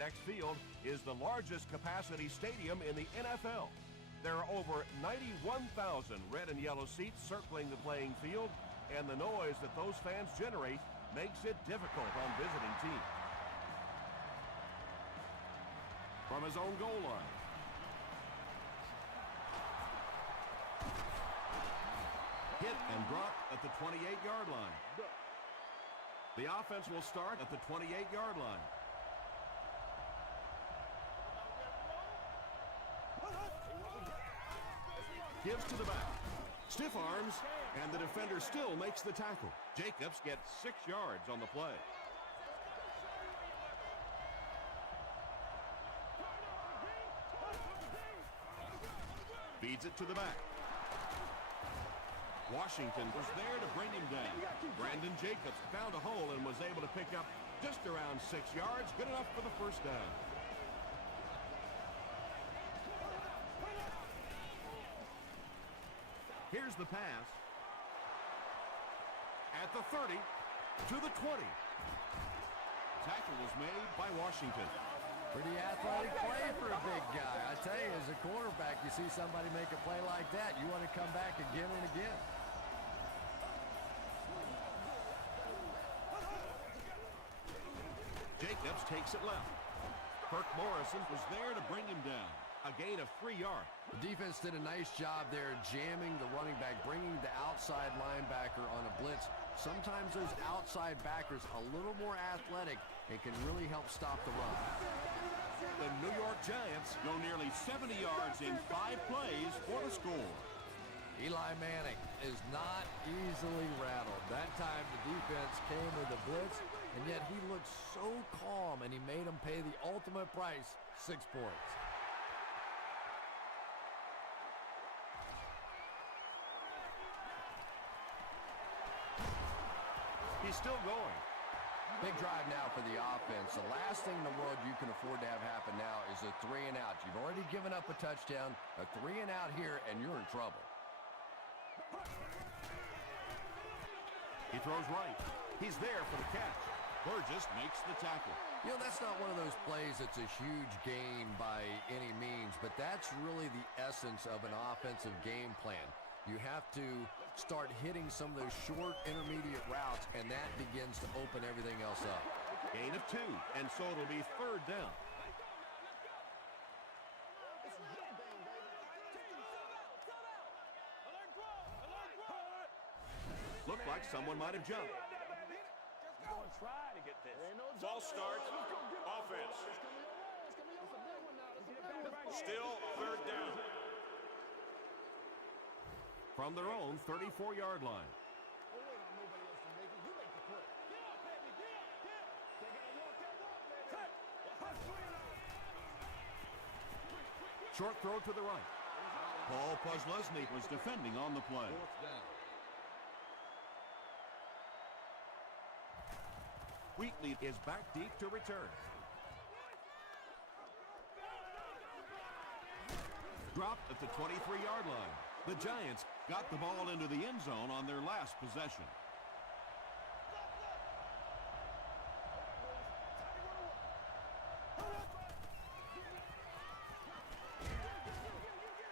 FedEx Field is the largest capacity stadium in the NFL. There are over 91,000 red and yellow seats circling the playing field, and the noise that those fans generate makes it difficult on visiting teams. From his own goal line. Hit and dropped at the 28-yard line. The offense will start at the 28-yard line. Gives to the back. Stiff arms, and the defender still makes the tackle. Jacobs gets 6 yards on the play. Feeds it to the back. Washington was there to bring him down. Brandon Jacobs found a hole and was able to pick up just around 6 yards, good enough for the first down. Here's the pass. At the 30, to the 20. Tackle was made by Washington. Pretty athletic play for a big guy. I tell you, as a quarterback, you see somebody make a play like that, you want to come back again and again. Jacobs takes it left. Kirk Morrison was there to bring him down. A gain of 3 yards. The defense did a nice job there jamming the running back, bringing the outside linebacker on a blitz. Sometimes those outside backers a little more athletic and can really help stop the run. The New York Giants go nearly 70 yards in 5 plays for the score. Eli Manning is not easily rattled. That time the defense came with a blitz, and yet he looked so calm, and he made them pay the ultimate price, 6 points. He's still going. Big drive now for the offense. The last thing in the world you can afford to have happen now is a 3 and out. You've already given up a touchdown, a 3 and out here, and you're in trouble. He throws right. He's there for the catch. Burgess makes the tackle. You know, that's not one of those plays that's a huge gain by any means, but that's really the essence of an offensive game plan. You have to start hitting some of those short intermediate routes, and that begins to open everything else up. Gain of 2, and so it'll be 3rd down. Looked like someone might have jumped. Try to get this. False start. Offense. Still 3rd down. From their own 34-yard line. Short throw to the right. Paul Posluszny was defending on the play. Wheatley is back deep to return. Dropped at the 23-yard line. The Giants got the ball into the end zone on their last possession.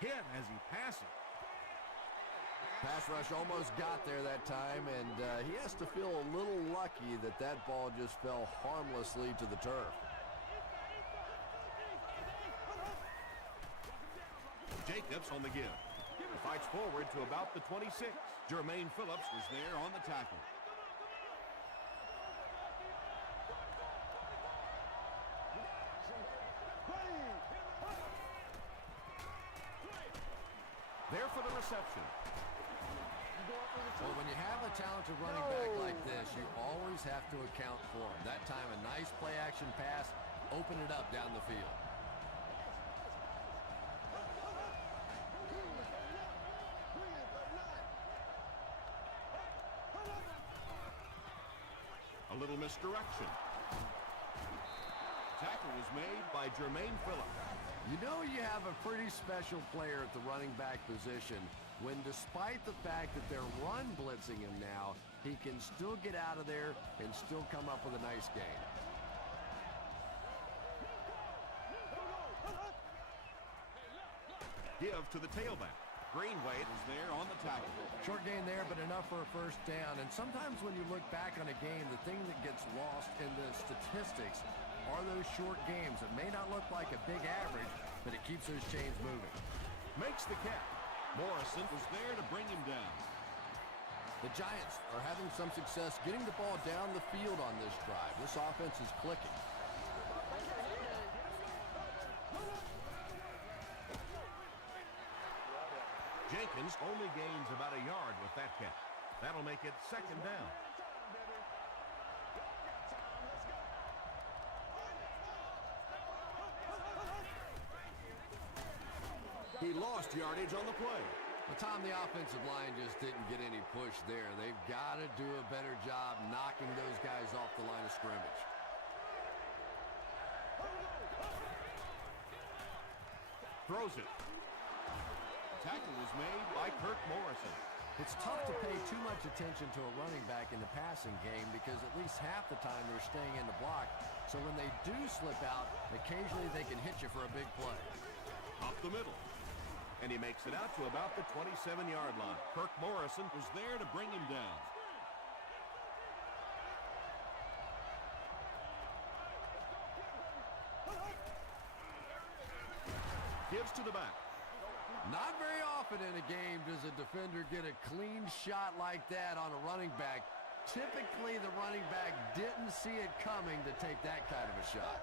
Hit as he passes. Pass rush almost got there that time, and he has to feel a little lucky that that ball just fell harmlessly to the turf. Jacobs on the give. Fights forward to about the 26. Jermaine Phillips was there on the tackle. There for the reception. Well, when you have a talented running back like this, you always have to account for him. That time, a nice play-action pass, open it up down the field. A little misdirection. Tackle was made by Jermaine Phillips. You know you have a pretty special player at the running back position when, despite the fact that they're run blitzing him now, he can still get out of there and still come up with a nice gain. Give to the tailback. Greenway is there on the tackle. Short gain there, but enough for a first down. And sometimes when you look back on a game, the thing that gets lost in the statistics are those short games. It may not look like a big average, but it keeps those chains moving. Makes the catch. Morrison was there to bring him down. The Giants are having some success getting the ball down the field on this drive. This offense is clicking. Jenkins only gains about a yard with that catch. That'll make it second down. He lost yardage on the play. Well, Tom, the offensive line just didn't get any push there. They've got to do a better job knocking those guys off the line of scrimmage. Throws it. Tackle was made by Kirk Morrison. It's tough to pay too much attention to a running back in the passing game because at least half the time they're staying in the block. So when they do slip out, occasionally they can hit you for a big play. Up the middle. And he makes it out to about the 27-yard line. Kirk Morrison was there to bring him down. Gives to the back. Not very often in a game does a defender get a clean shot like that on a running back. Typically, the running back didn't see it coming to take that kind of a shot.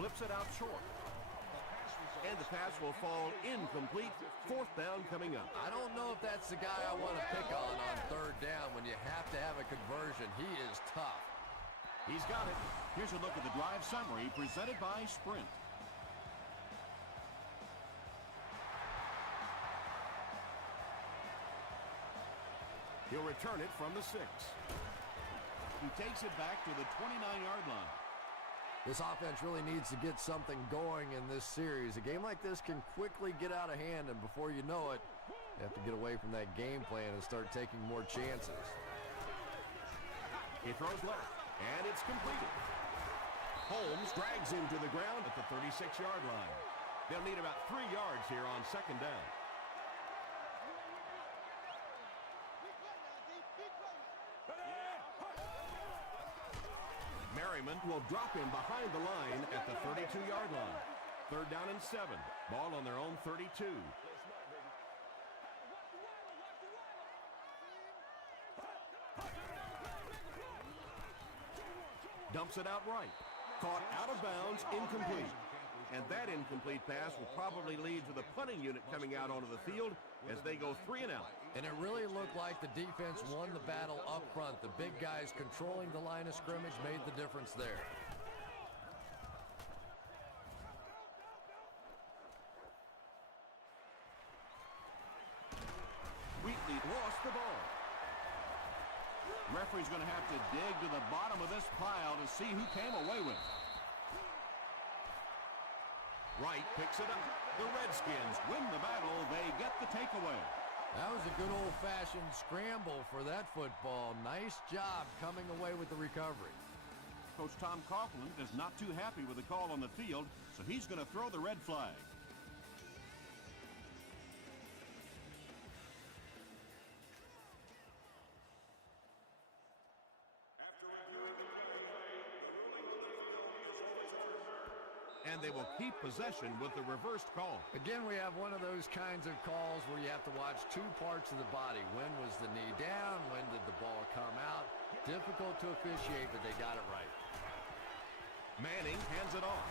Flips it out short. And the pass will fall incomplete. Fourth down coming up. I don't know if that's the guy I want to pick on third down when you have to have a conversion. He is tough. He's got it. Here's a look at the drive summary presented by Sprint. He'll return it from the 6. He takes it back to the 29-yard line. This offense really needs to get something going in this series. A game like this can quickly get out of hand, and before you know it, you have to get away from that game plan and start taking more chances. He throws left, and it's completed. Holmes drags him to the ground at the 36-yard line. They'll need about 3 yards here on second down. Merriman will drop him behind the line at the 32-yard line. Third down and 7. Ball on their own 32. Dumps it out right. Caught out of bounds, incomplete. And that incomplete pass will probably lead to the punting unit coming out onto the field as they go 3 and out. And it really looked like the defense won the battle up front. The big guys controlling the line of scrimmage made the difference there. Wheatley lost the ball. Referee's going to have to dig to the bottom of this pile to see who came away with it. Wright picks it up. The Redskins win the battle. They get the takeaway. That was a good old-fashioned scramble for that football. Nice job coming away with the recovery. Coach Tom Coughlin is not too happy with the call on the field, so he's going to throw the red flag. And they will keep possession with the reversed call. Again, we have one of those kinds of calls where you have to watch 2 parts of the body. When was the knee down? When did the ball come out? Difficult to officiate, but they got it right. Manning hands it off.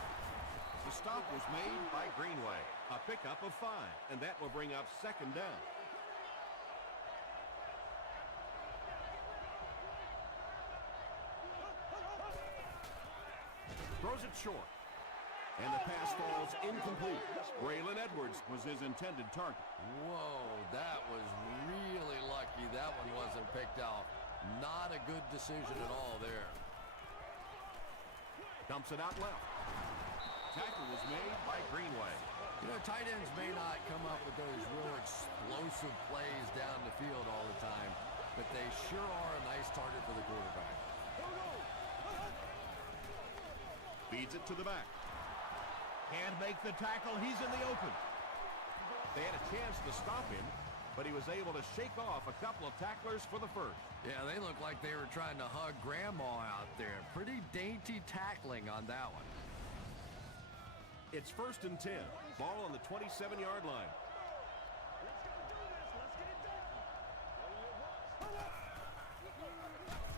The stop was made by Greenway. A pickup of 5, and that will bring up second down. Throws it short. And the pass falls incomplete. Braylon Edwards was his intended target. Whoa, that was really lucky. That one wasn't picked off. Not a good decision at all there. Dumps it out left. Tackle was made by Greenway. You know, tight ends may not come up with those real explosive plays down the field all the time, but they sure are a nice target for the quarterback. Feeds it to the back. Can't make the tackle. He's in the open. They had a chance to stop him, but he was able to shake off a couple of tacklers for the first. Yeah, they look like they were trying to hug Grandma out there. Pretty dainty tackling on that one. It's 1st and 10. Ball on the 27-yard line.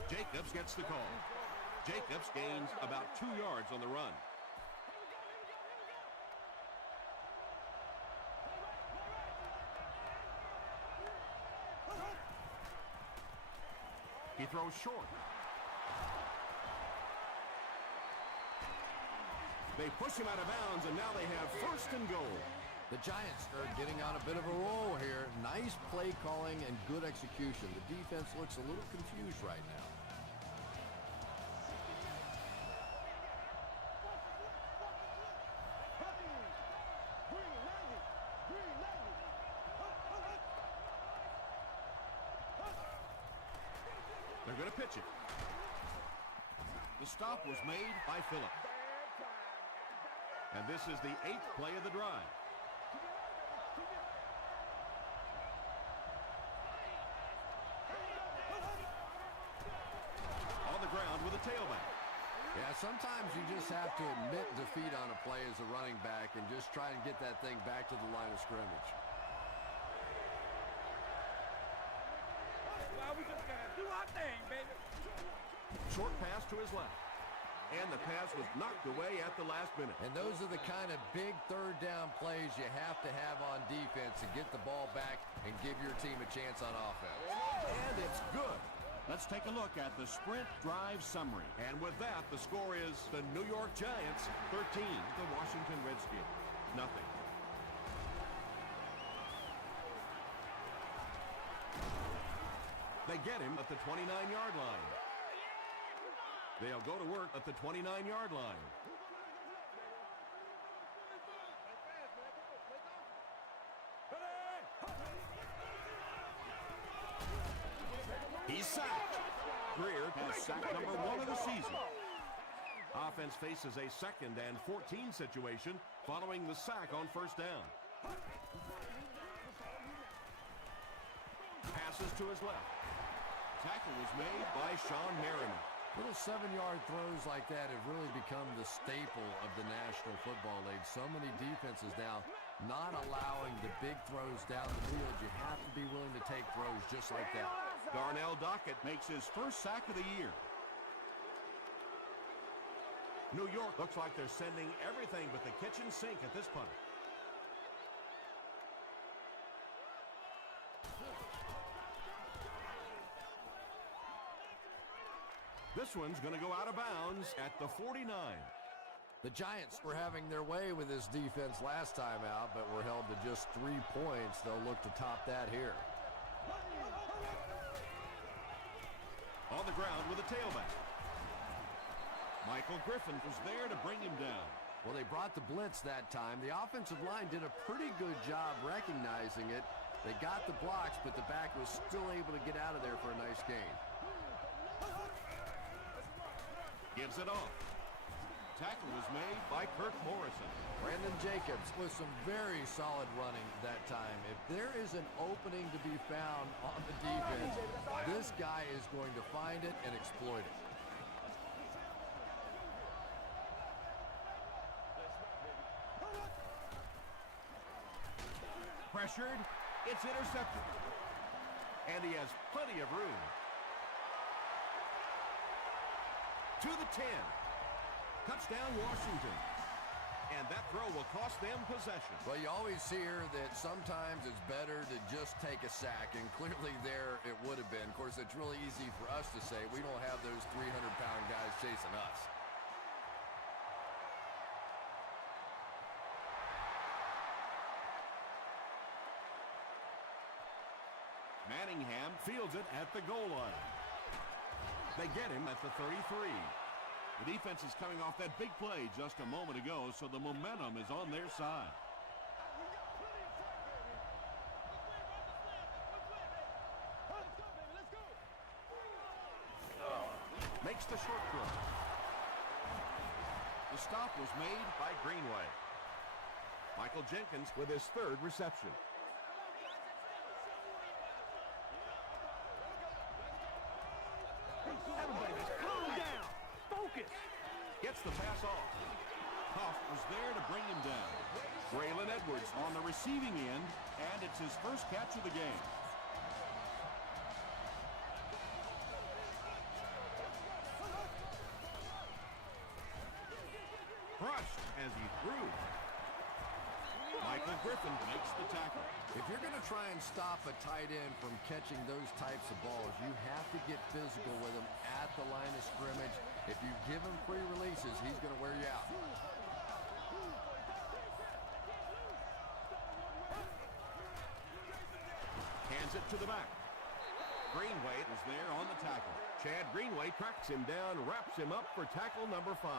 Jacobs gets the call. Jacobs gains about 2 yards on the run. He throws short. They push him out of bounds, and now they have 1st and goal. The Giants are getting on a bit of a roll here. Nice play calling and good execution. The defense looks a little confused right now. They're going to pitch it. The stop was made by Phillips. And this is the 8th play of the drive. On the ground with a tailback. Yeah, sometimes you just have to admit defeat on a play as a running back and just try and get that thing back to the line of scrimmage. Well, we just gotta do our thing, baby. Short pass to his left. And the pass was knocked away at the last minute. And those are the kind of big third down plays you have to have on defense to get the ball back and give your team a chance on offense. And it's good. Let's take a look at the sprint drive summary. And with that, the score is the New York Giants 13, the Washington Redskins nothing. They get him at the 29-yard line. They'll go to work at the 29-yard line. He's sacked. Greer has sack number 1 of the season. Offense faces a 2nd and 14 situation following the sack on 1st down. Passes to his left. Tackle was made by Sean Merriman. Little 7-yard throws like that have really become the staple of the National Football League. So many defenses now not allowing the big throws down the field. You have to be willing to take throws just like that. Darnell Dockett makes his first sack of the year. New York looks like they're sending everything but the kitchen sink at this punter. This one's going to go out of bounds at the 49. The Giants were having their way with this defense last time out, but were held to just 3 points. They'll look to top that here. On the ground with a tailback. Michael Griffin was there to bring him down. Well, they brought the blitz that time. The offensive line did a pretty good job recognizing it. They got the blocks, but the back was still able to get out of there for a nice gain. Gives it off. Tackle was made by Kirk Morrison. Brandon Jacobs with some very solid running that time. If there is an opening to be found on the defense, this guy is going to find it and exploit it. Pressured. It's intercepted. And he has plenty of room. To the 10. Touchdown, Washington. And that throw will cost them possession. Well, you always hear that sometimes it's better to just take a sack, and clearly there it would have been. Of course, it's really easy for us to say. We don't have those 300-pound guys chasing us. Manningham fields it at the goal line. They get him at the 33. The defense is coming off that big play just a moment ago, so the momentum is on their side. Makes the short throw. The stop was made by Greenway. Michael Jenkins with his third reception. Everybody just calm down. Focus. Gets the pass off. Huff was there to bring him down. Braylon Edwards on the receiving end, and it's his first catch of the game. Crushed as he threw. Michael Griffin makes the tackle. If you're going to try and stop a tight end from catching those types of balls, you have to get physical with him at the line of scrimmage. If you give him free releases, he's going to wear you out. Hands it to the back. Greenway is there on the tackle. Chad Greenway tracks him down, wraps him up for tackle number 5.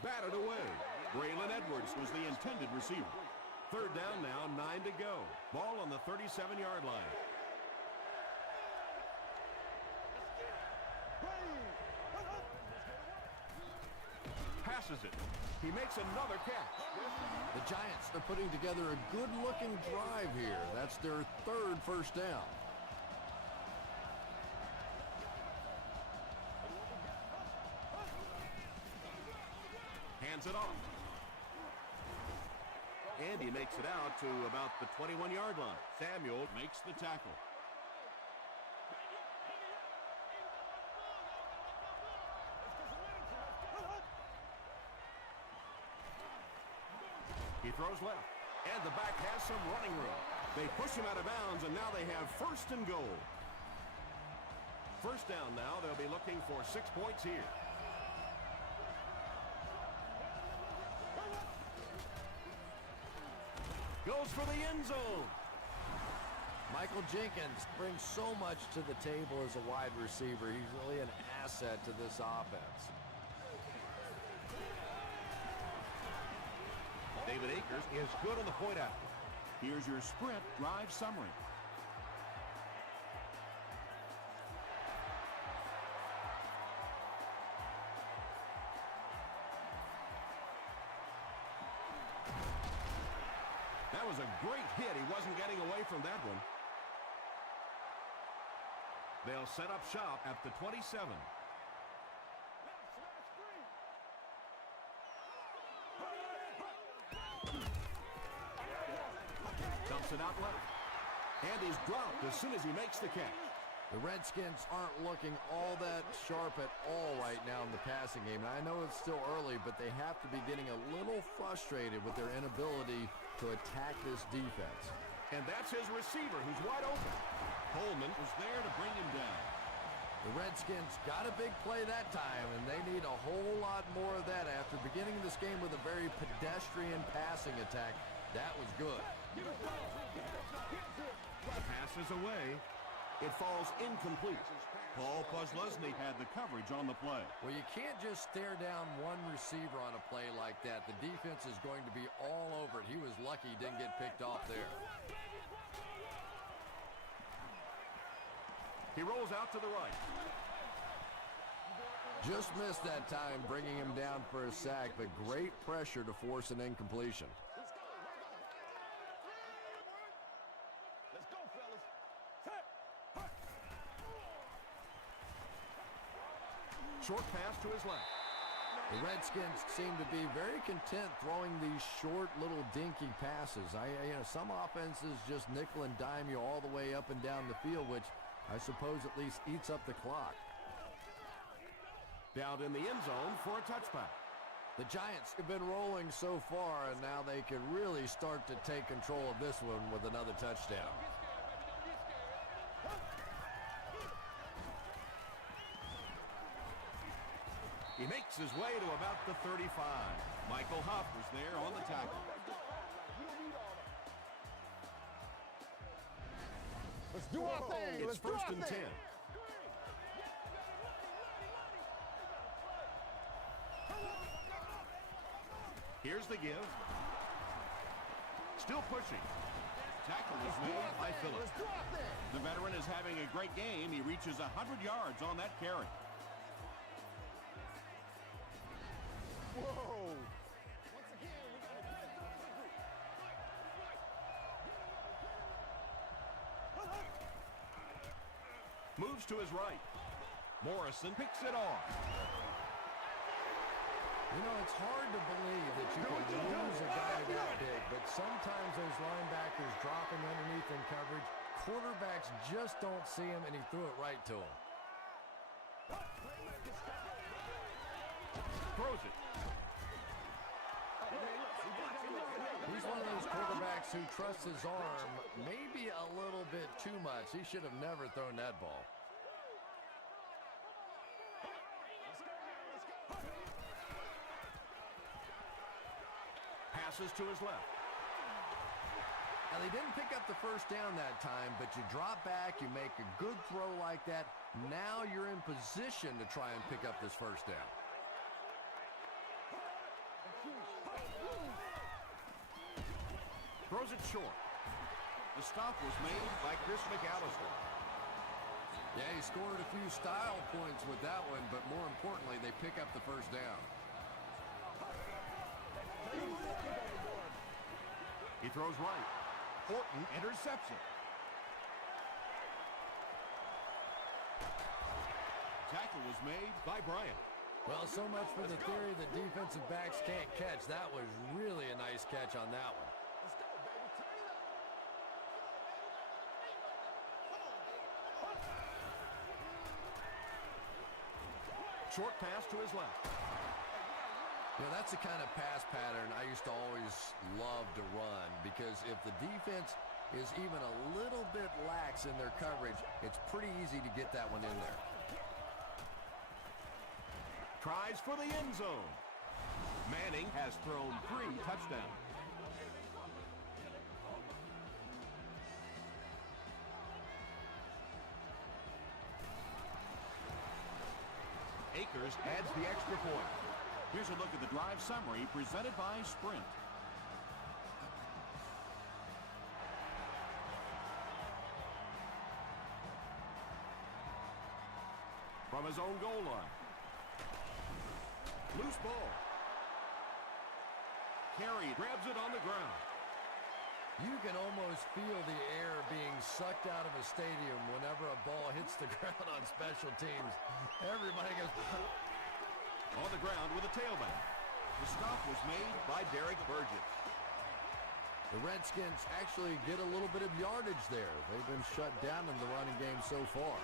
Batted away. Braylon Edwards was the intended receiver. Third down now, 9 to go. Ball on the 37-yard line. Passes it. He makes another catch. The Giants are putting together a good-looking drive here. That's their third first down. Hands it off. And he makes it out to about the 21-yard line. Samuel makes the tackle. He throws left. And the back has some running room. They push him out of bounds, and now they have first and goal. First down now. They'll be looking for 6 points here. Goes for the end zone. Michael Jenkins brings so much to the table as a wide receiver. He's really an asset to this offense. David Akers is good on the point after. Here's your sprint drive summary. That was a great hit. He wasn't getting away from that one. They'll set up shop at the 27. Dumps it out left. And he's dropped as soon as he makes the catch. The Redskins aren't looking all that sharp at all right now in the passing game. And I know it's still early, but they have to be getting a little frustrated with their inability to attack this defense. And that's his receiver who's wide open. Coleman was there to bring him down. The Redskins got a big play that time, and they need a whole lot more of that after beginning this game with a very pedestrian passing attack. That was good. The pass is away. It falls incomplete. Paul Posluszny had the coverage on the play. Well, you can't just stare down one receiver on a play like that. The defense is going to be all over it. He was lucky he didn't get picked off there. He rolls out to the right. Just missed that time, bringing him down for a sack, but great pressure to force an incompletion. Short pass to his left. The Redskins seem to be very content throwing these short little dinky passes. Some offenses just nickel and dime you all the way up and down the field, which I suppose at least eats up the clock. Down in the end zone for a touchback. The Giants have been rolling so far, and now they can really start to take control of this one with another touchdown. He makes his way to about the 35. Michael Huff was there on the tackle. Let's do our thing. It's first and 10. Here's the give. Still pushing. Tackle is made by Phillips. Let's do our thing. The veteran is having a great game. He reaches 100 yards on that carry. Whoa. Once again, we got a good Moves to his right. Morrison picks it off. You know, it's hard to believe that you can lose a guy that big, but sometimes those linebackers dropping underneath in coverage, quarterbacks just don't see him, and he threw it right to him. Throws it. He's one of those quarterbacks who trusts his arm maybe a little bit too much. He should have never thrown that ball. Passes to his left. Now, they didn't pick up the first down that time, but you drop back, you make a good throw like that. Now you're in position to try and pick up this first down. Throws it short. The stop was made by Chris McAllister. Yeah, he scored a few style points with that one, but more importantly, they pick up the first down. He throws right. Horton intercepts it. Tackle was made by Bryant. Well, so much for the theory that defensive backs can't catch. That was really a nice catch on that one. Let's go, baby. Turn it up. Short pass to his left. You know, that's the kind of pass pattern I used to always love to run, because if the defense is even a little bit lax in their coverage, it's pretty easy to get that one in there. Tries for the end zone. Manning has thrown 3 touchdowns. Akers adds the extra point. Here's a look at the drive summary presented by Sprint. From his own goal line. Loose ball. Carey grabs it on the ground. You can almost feel the air being sucked out of a stadium whenever a ball hits the ground on special teams. Everybody goes... On the ground with a tailback. The stop was made by Derek Burgess. The Redskins actually get a little bit of yardage there. They've been shut down in the running game so far.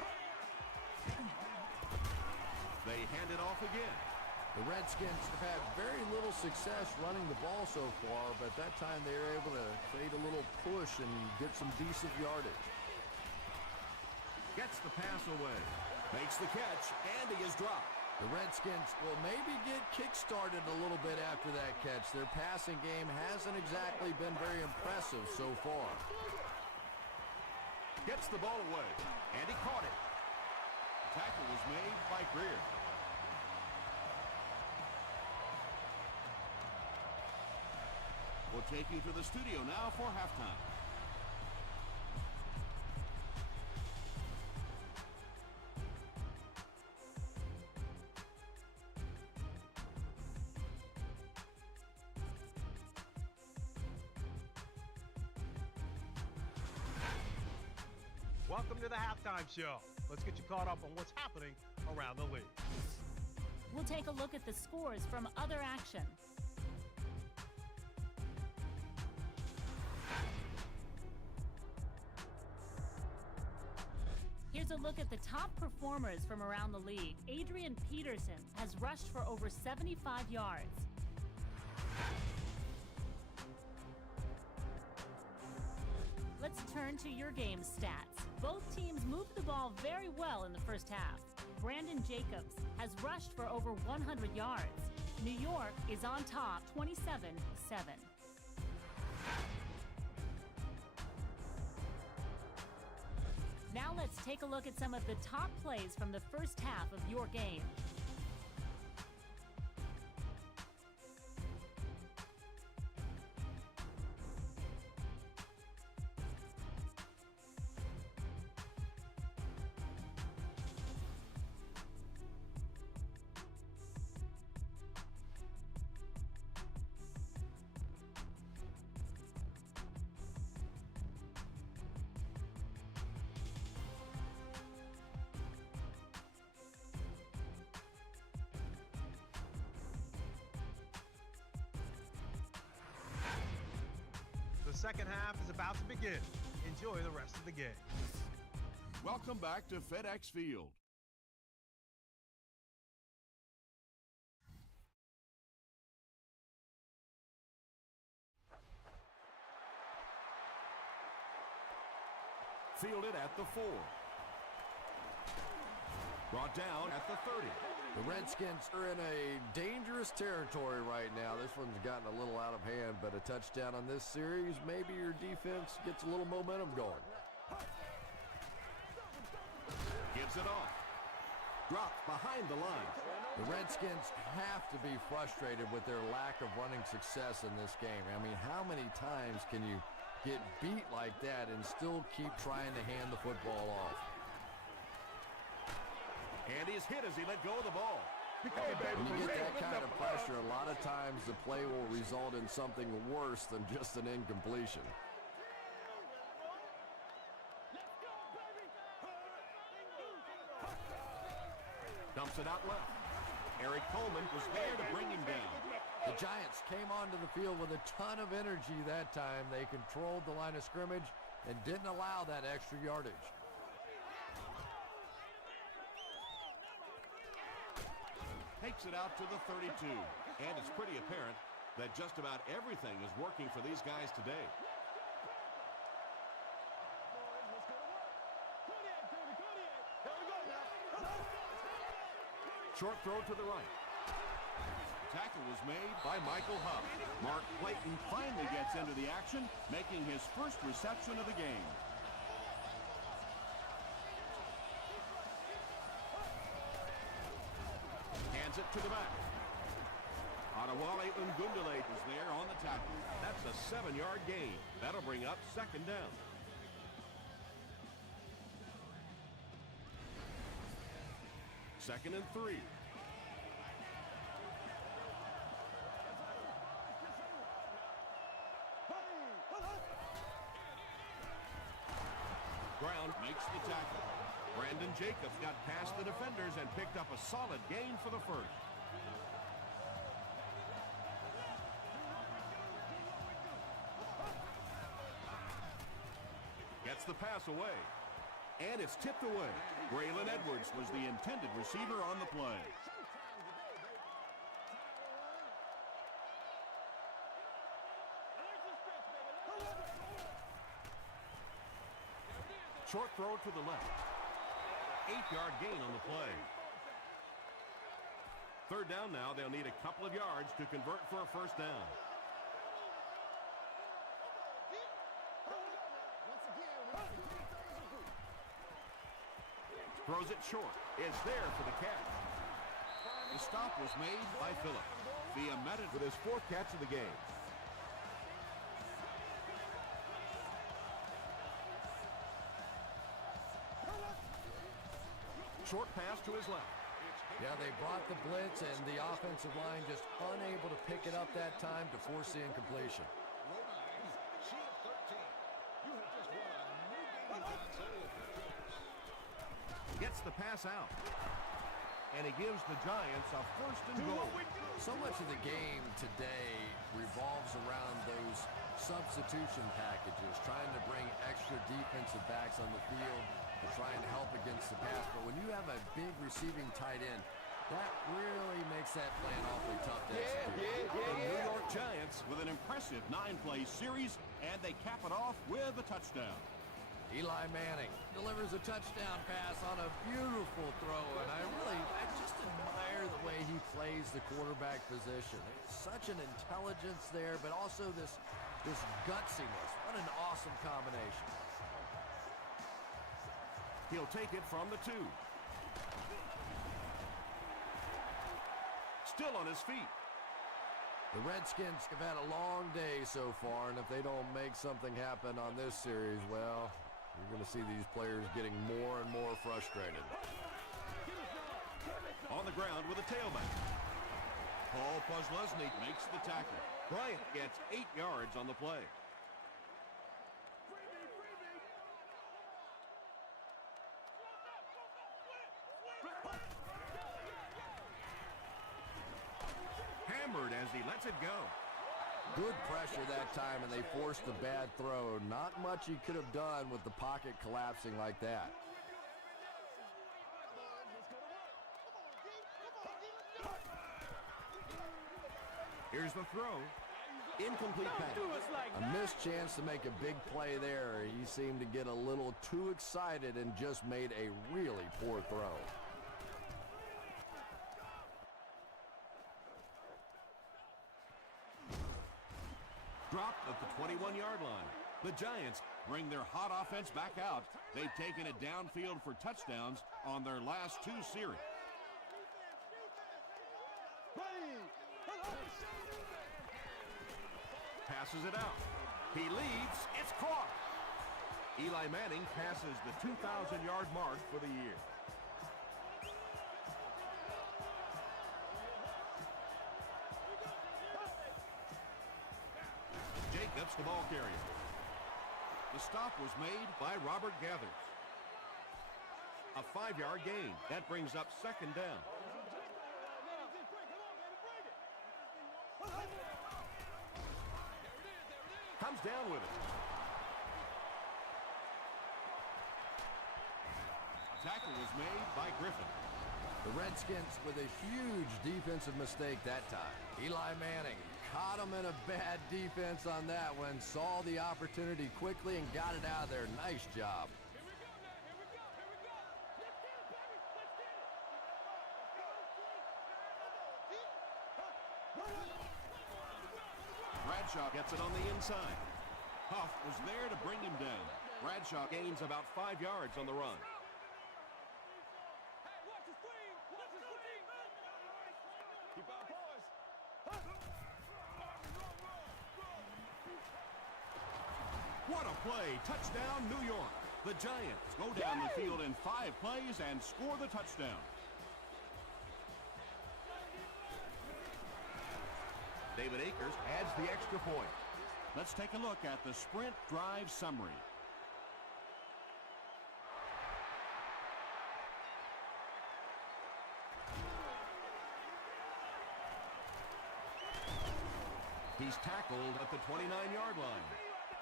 They hand it off again. The Redskins have had very little success running the ball so far, but that time they were able to create a little push and get some decent yardage. Gets the pass away. Makes the catch, and he is dropped. The Redskins will maybe get kick-started a little bit after that catch. Their passing game hasn't exactly been very impressive so far. Gets the ball away, and he caught it. The tackle was made by Greer. We'll take you to the studio now for halftime. Welcome to the halftime show. Let's get you caught up on what's happening around the league. We'll take a look at the scores from other action. Here's a look at the top performers from around the league. Adrian Peterson has rushed for over 75 yards. Let's turn to your game stats. Both teams moved the ball very well in the first half. Brandon Jacobs has rushed for over 100 yards. New York is on top 27-7. Now let's take a look at some of the top plays from the first half of your game. second half is about to begin. Enjoy the rest of the game. Welcome back to FedEx Field. Fielded at the 4. Brought down at the 30. The Redskins are in a dangerous territory right now. This one's gotten a little out of hand, but a touchdown on this series, maybe your defense gets a little momentum going. Gives it off. Dropped behind the line. The Redskins have to be frustrated with their lack of running success in this game. I mean, how many times can you get beat like that and still keep trying to hand the football off? And he's hit as he let go of the ball. When you get that kind of pressure, a lot of times the play will result in something worse than just an incompletion. Dumps it out left. Eric Coleman was there to bring him down. The Giants came onto the field with a ton of energy that time. They controlled the line of scrimmage and didn't allow that extra yardage. Takes it out to the 32. And it's pretty apparent that just about everything is working for these guys today. Short throw to the right. Tackle was made by Michael Huff. Mark Clayton finally gets into the action, making his first reception of the game. Hands it to the back. Adewale Ungundale is there on the tackle. That's a 7-yard gain. That'll bring up second down. Second and 3. Brown makes the tackle. Brandon Jacobs got past the defenders and picked up a solid gain for the first. Gets the pass away. And it's tipped away. Braylon Edwards was the intended receiver on the play. Short throw to the left. 8-yard gain on the play. Third down now. They'll need a couple of yards to convert for a first down. Throws it short. It's there for the catch. The stop was made by Phillip. Via Metit With his 4th catch of the game. Short pass to his left. Yeah, they brought the blitz, and the offensive line just unable to pick it up that time to force the incompletion. Gets the pass out. And he gives the Giants a first and goal. So much of the game today revolves around those substitution packages, trying to bring extra defensive backs on the field to try and help against the pass. But when you have a big receiving tight end, that really makes that plan awfully tough to execute. The New York Giants with an impressive 9-play series, and they cap it off with a touchdown. Eli Manning delivers a touchdown pass on a beautiful throw, and I just admire the way he plays the quarterback position. Such an intelligence there, but also this gutsiness. What an awesome combination. He'll take it from the 2. Still on his feet. The Redskins have had a long day so far, and if they don't make something happen on this series, well, you're going to see these players getting more and more frustrated. On the ground with a tailback. Paul Posluszny makes the tackle. Bryant gets 8 yards on the play. Hammered as he lets it go. Good pressure that time, and they forced a bad throw. Not much he could have done with the pocket collapsing like that. Here's the throw. Incomplete pass. A missed chance to make a big play there. He seemed to get a little too excited and just made a really poor throw. Dropped at the 21-yard line. The Giants bring their hot offense back out. They've taken it downfield for touchdowns on their last two series. Passes it out. He leads. It's caught. Eli Manning passes the 2,000-yard mark for the year. Jacobs, the ball carrier. The stop was made by Robert Gathers. A 5-yard gain. That brings up second down. Comes down with it. Tackle was made by Griffin. The Redskins with a huge defensive mistake that time. Eli Manning caught him in a bad defense on that one, saw the opportunity quickly and got it out of there. Nice job. Bradshaw gets it on the inside. Huff was there to bring him down. Bradshaw gains about 5 yards on the run. What a play. Touchdown, New York. The Giants go down the field in 5 plays and score the touchdown. David Akers adds the extra point. Let's take a look at the sprint drive summary. He's tackled at the 29-yard line.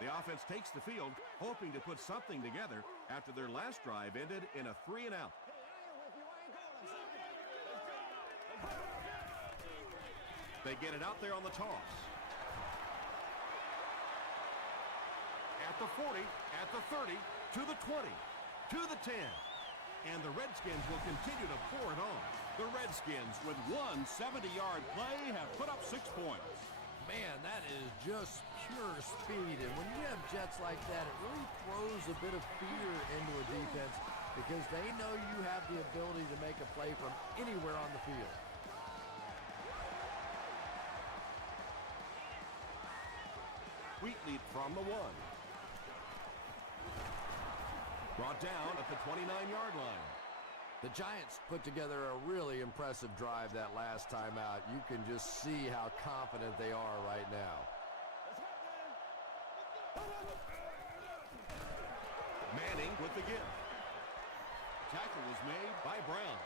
The offense takes the field, hoping to put something together after their last drive ended in a 3-and-out. They get it out there on the toss. At the 40, at the 30, to the 20, to the 10. And the Redskins will continue to pour it on. The Redskins, with one 70-yard play, have put up 6 points. Man, that is just pure speed. And when you have jets like that, it really throws a bit of fear into a defense because they know you have the ability to make a play from anywhere on the field. Wheatley from the 1. Brought down at the 29-yard line. The Giants put together a really impressive drive that last time out. You can just see how confident they are right now. Manning with the give. Tackle was made by Brown.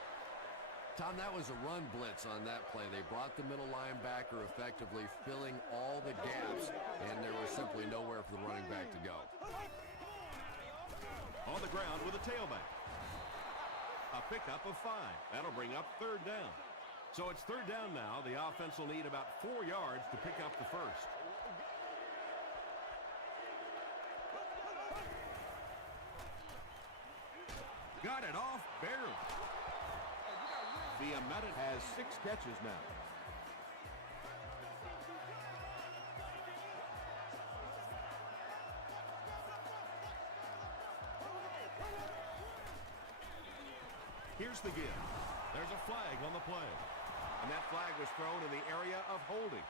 Tom, that was a run blitz on that play. They brought the middle linebacker effectively filling all the gaps, and there was simply nowhere for the running back to go. On the ground with a tailback. A pickup of 5. That'll bring up third down. So it's third down now. The offense will need about 4 yards to pick up the first. Got it off barely. Fiametti has 6 catches now. Here's the give. There's a flag on the play. And that flag was thrown in the area of holding.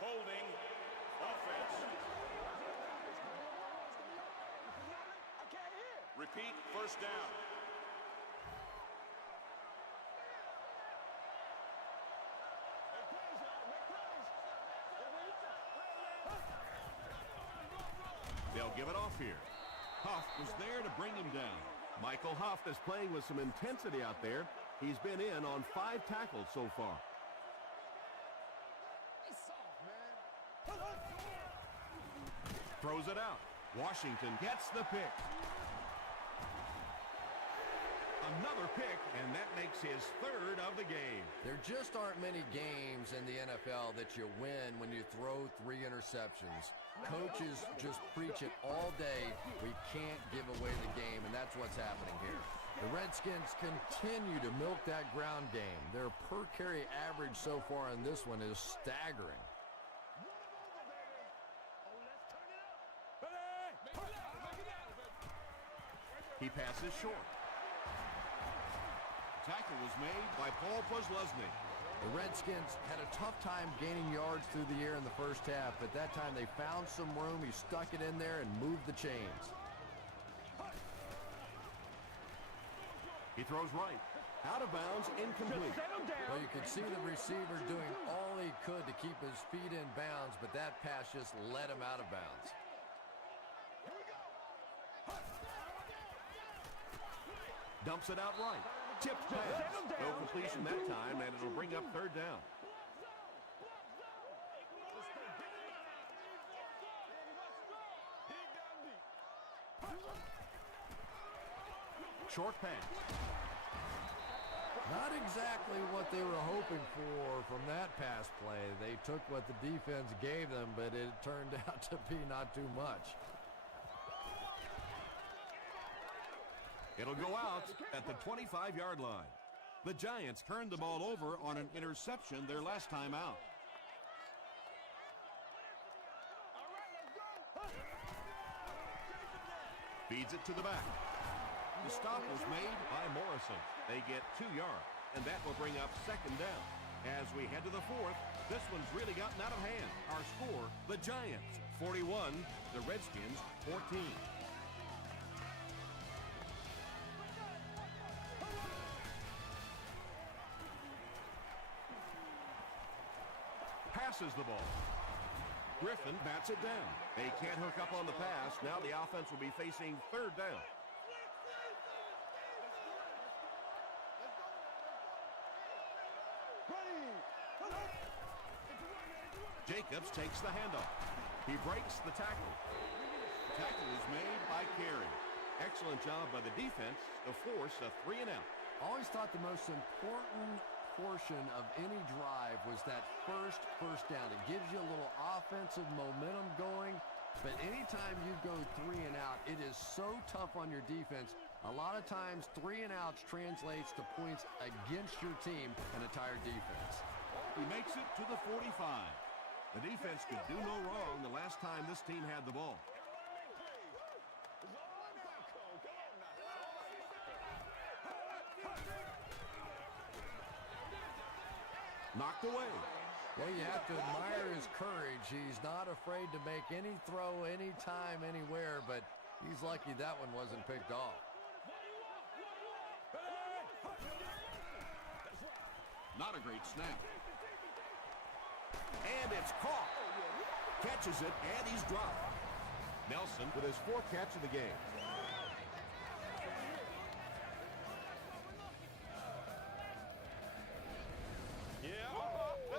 Holding offense. Repeat, first down. They'll give it off here. Huff was there to bring him down. Michael Huff is playing with some intensity out there. He's been in on 5 tackles so far. Throws it out. Washington gets the pick. Another pick, and that makes his third of the game. There just aren't many games in the NFL that you win when you throw 3 interceptions. Coaches just preach it all day. We can't give away the game, and that's what's happening here. The Redskins continue to milk that ground game. Their per-carry average so far in this one is staggering. He passes short. Tackle was made by Paul Posluszny. The Redskins had a tough time gaining yards through the air in the first half, but that time they found some room. He stuck it in there and moved the chains. He throws right. Out of bounds, incomplete. Well, you could see the receiver doing all he could to keep his feet in bounds, but that pass just let him out of bounds. Dumps it out right. Tipped pass. No completion that time, and it'll bring up third down. Short pass. Not exactly what they were hoping for from that pass play. They took what the defense gave them, but it turned out to be not too much. It'll go out at the 25-yard line. The Giants turned the ball over on an interception their last time out. Feeds it to the back. The stop was made by Morrison. They get 2 yards, and that will bring up second down. As we head to the fourth, this one's really gotten out of hand. Our score, the Giants 41, the Redskins 14. Passes the ball. Griffin bats it down. They can't hook up on the pass. Now the offense will be facing third down. Jacobs takes the handoff. He breaks the tackle. Tackle is made by Carey. Excellent job by the defense to force a 3-and-out. Always thought the most important portion of any drive was that first down. It gives you a little offensive momentum going, but anytime you go 3-and-out, it is so tough on your defense. A lot of times 3-and-outs translates to points against your team and entire defense. He makes it to the 45. The defense could do no wrong the last time this team had the ball. Knocked away. Well, you have to admire his courage. He's not afraid to make any throw, anytime, anywhere, but he's lucky that one wasn't picked off. Not a great snap. And it's caught. Catches it, and he's dropped. Nelson with his 4th catch of the game.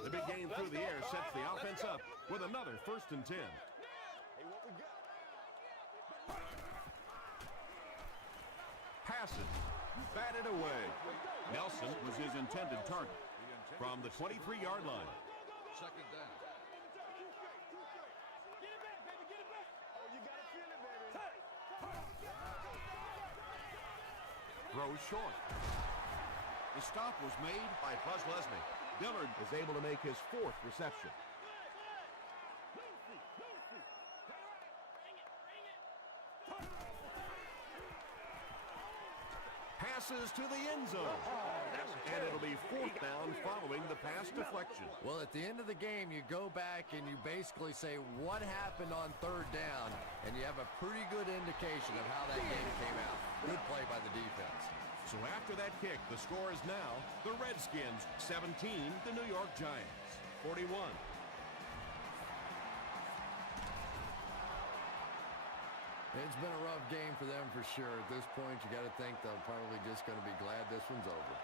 The big game through the air sets the offense up with another 1st and 10. Passes. Batted away. Nelson was his intended target from the 23-yard line. Second down. Throws short. The stop was made by Posluszny. Dillard is able to make his 4th reception. Passes to the end zone. And it'll be 4th down following the pass deflection. Well, at the end of the game, you go back and you basically say what happened on 3rd down, and you have a pretty good indication of how that game came out. Good play by the defense. So after that kick, the score is now the Redskins 17, the New York Giants 41. It's been a rough game for them for sure. At this point, you got to think they're probably just going to be glad this one's over.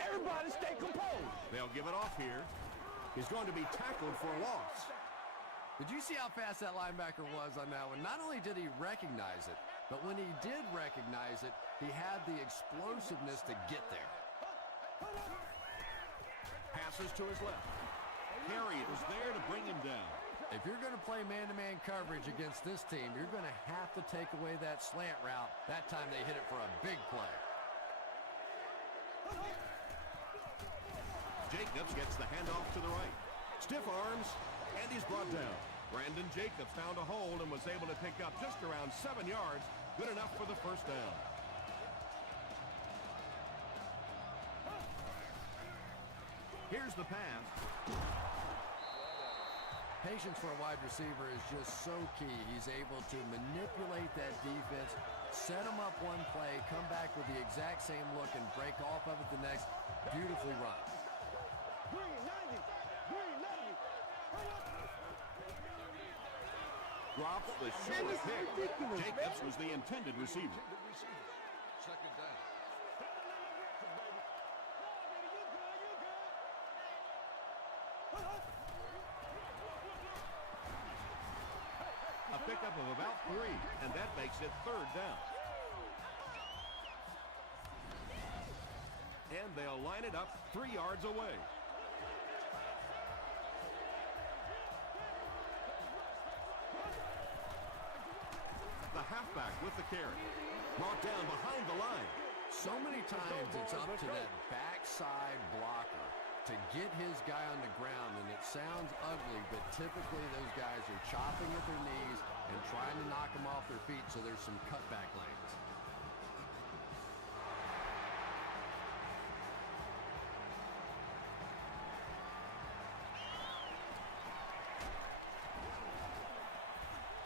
Everybody stay composed. give it off here. He's going to be tackled for a loss. Did you see how fast that linebacker was on that one? Not only did he recognize it, but when he did recognize it, he had the explosiveness to get there. Passes to his left. Carey was there to bring him down. If you're going to play man-to-man coverage against this team, you're going to have to take away that slant route. That time they hit it for a big play. Jacobs gets the handoff to the right. Stiff arms, and he's brought down. Brandon Jacobs found a hole and was able to pick up just around 7 yards. Good enough for the first down. Here's the pass. Patience for a wide receiver is just so key. He's able to manipulate that defense, set them up one play, come back with the exact same look, and break off of it the next. Beautifully run. Drops the short pick. Jacobs was the intended receiver. Second down. A pickup of about 3, and that makes it third down. And they'll line it up 3 yards away. The halfback with the carry. Brought down behind the line. So many times it's up to that backside blocker to get his guy on the ground, and it sounds ugly, but typically those guys are chopping at their knees and trying to knock them off their feet, so there's some cutback lanes.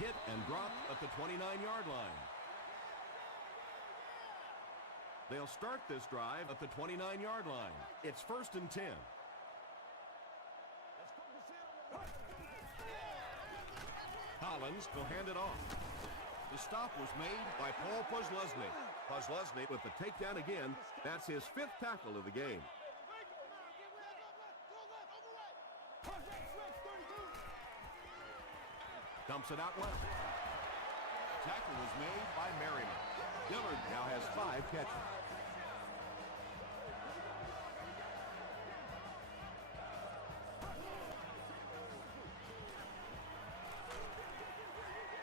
Hit and drop at the 29-yard line. They'll start this drive at the 29-yard line. It's 1st and 10. Collins will hand it off. The stop was made by Paul Posluszny. Posluszny with the takedown again. That's his 5th tackle of the game. Dumps it out left. Tackle was made by Merriman. Dillard now has 5 catches.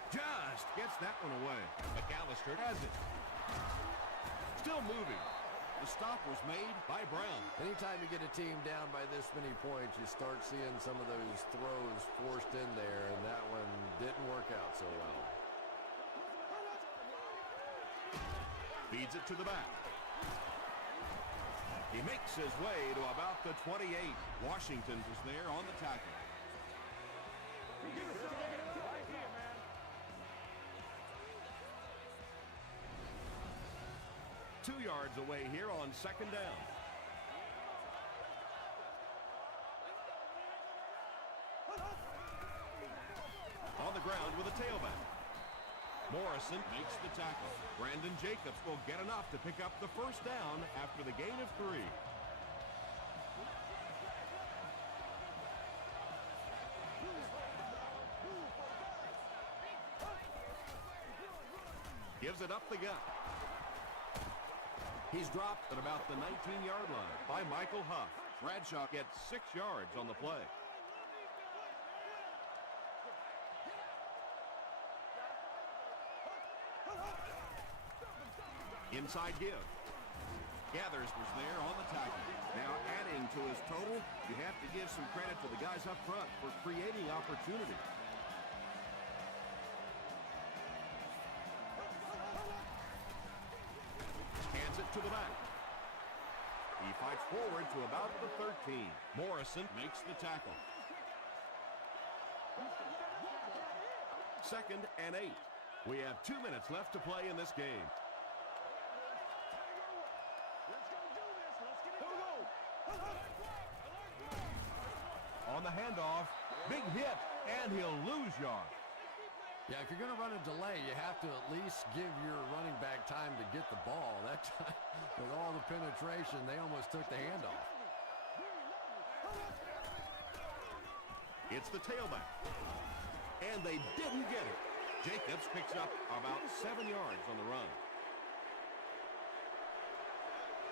Just gets that one away. McAllister has it. Still moving. The stop was made by Brown. Anytime you get a team down by this many points, you start seeing some of those throws forced in there, and that one didn't work out so well. Feeds it to the back. He makes his way to about the 28. Washington was there on the tackle. Two yards away here on 2nd down. On the ground with a tailback. Morrison makes the tackle. Brandon Jacobs will get enough to pick up the first down after the gain of 3. Gives it up the gut. He's dropped at about the 19-yard line by Michael Huff. Bradshaw gets 6 yards on the play. Inside give. Gathers was there on the tackle. Now adding to his total, you have to give some credit to the guys up front for creating opportunity. Hands it to the back. He fights forward to about the 13. Morrison makes the tackle. 2nd and 8. We have 2 minutes left to play in this game. On the handoff, big hit, and he'll lose yards. Yeah, if you're going to run a delay, you have to at least give your running back time to get the ball. That time, with all the penetration, they almost took the handoff. It's the tailback. And they didn't get it. Jacobs picks up about 7 yards on the run.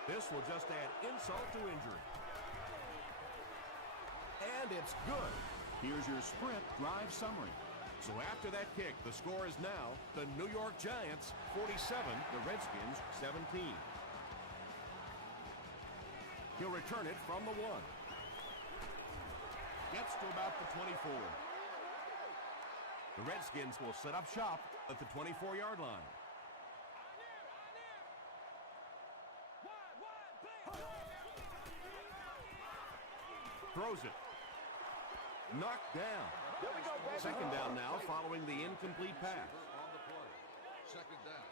This will just add insult to injury. And it's good. Here's your sprint drive summary. So after that kick, the score is now the New York Giants 47, the Redskins 17. He'll return it from the 1. Gets to about the 24. The Redskins will set up shop at the 24-yard line. Throws it. Knocked down. Second down now following the incomplete pass. On the play. Second down.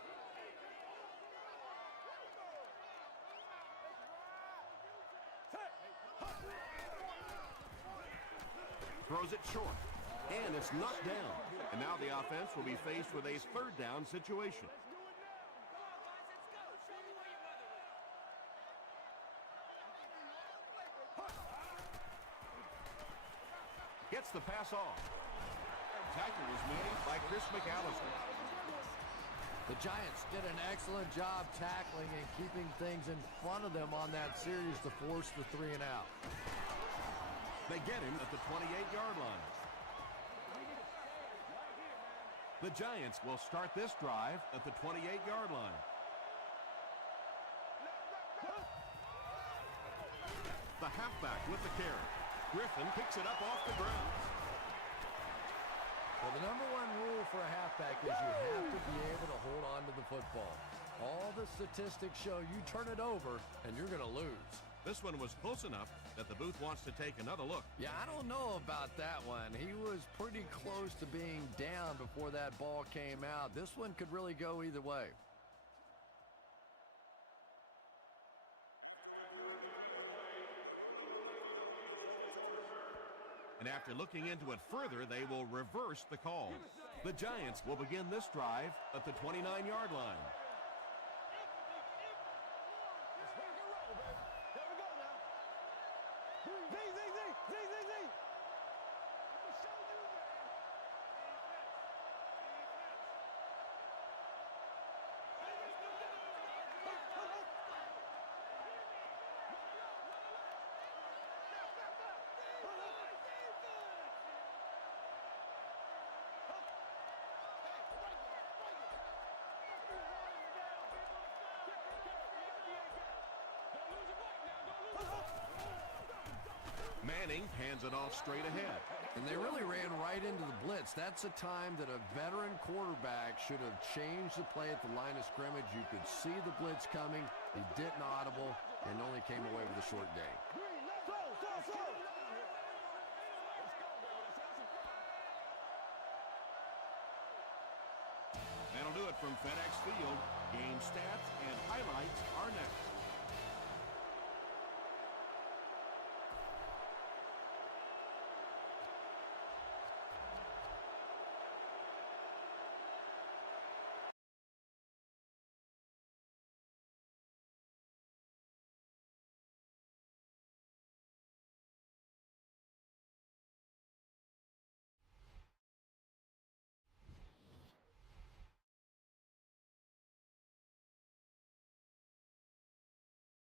Throws it short. And it's knocked down. And now the offense will be faced with a third down situation. Gets the pass off. Tackle was made by Chris McAllister. The Giants did an excellent job tackling and keeping things in front of them on that series to force the 3 and out. They get him at the 28-yard line. The Giants will start this drive at the 28-yard line. The halfback with the carry. Griffin picks it up off the ground. Well, the number one rule for a halfback is you have to be able to hold on to the football. All the statistics show you turn it over and you're going to lose. This one was close enough that the booth wants to take another look. Yeah, I don't know about that one. He was pretty close to being down before that ball came out. This one could really go either way. And after looking into it further, they will reverse the call. The Giants will begin this drive at the 29-yard line. Manning hands it off straight ahead. And they really ran right into the blitz. That's a time that a veteran quarterback should have changed the play at the line of scrimmage. You could see the blitz coming. He didn't audible and only came away with a short gain. That'll do it from FedEx Field. Game stats and highlights are next.